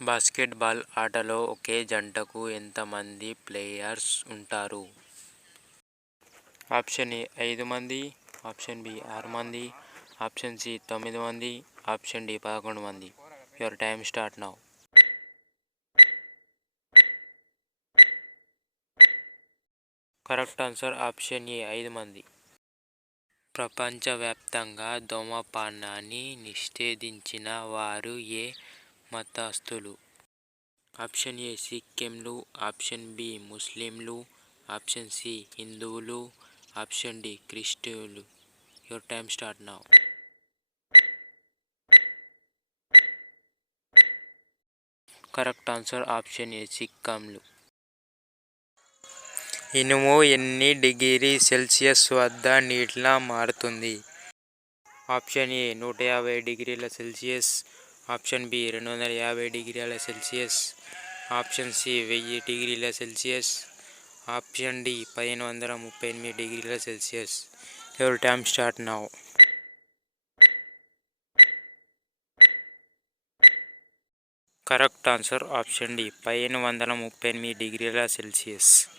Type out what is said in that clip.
Basketball ఆటలో ఒకే జంటకు ఎంత మంది ప్లేయర్స్ ఉంటారు? ఆప్షన్ ఏ ఐదు మంది ఆప్షన్ బి ఆరు మంది ఆప్షన్ సి తొమ్మిది మంది ఆప్షన్ డి పదకొండు మంది. Your time start now correct answer option A ఐదు మంది. ప్రపంచవ్యాప్తంగా ధూమపానాన్ని నిషేధించిన వారు ఏ మతస్థులు? ఆప్షన్ ఏ సిక్కింలు ఆప్షన్ బి ముస్లింలు ఆప్షన్ సి హిందువులు option D క్రిస్టియులు your time start now correct answer option A సిక్కంలు ఇనుము ఎన్ని డిగ్రీ సెల్సియస్ వద్ద నీటిలా మారుతుంది? ఆప్షన్ ఏ నూట యాభై డిగ్రీల సెల్సియస్ ఆప్షన్ బి రెండు వందల యాభై డిగ్రీల సెల్సియస్ ఆప్షన్ సి వెయ్యి డిగ్రీల సెల్సియస్ ఆప్షన్ డి పదిహేను వందల ముప్పై ఎనిమిది డిగ్రీల Celsius. Your time start now. Correct answer option D పదిహేను వందల ముప్పై ఎనిమిది డిగ్రీల సెల్సియస్.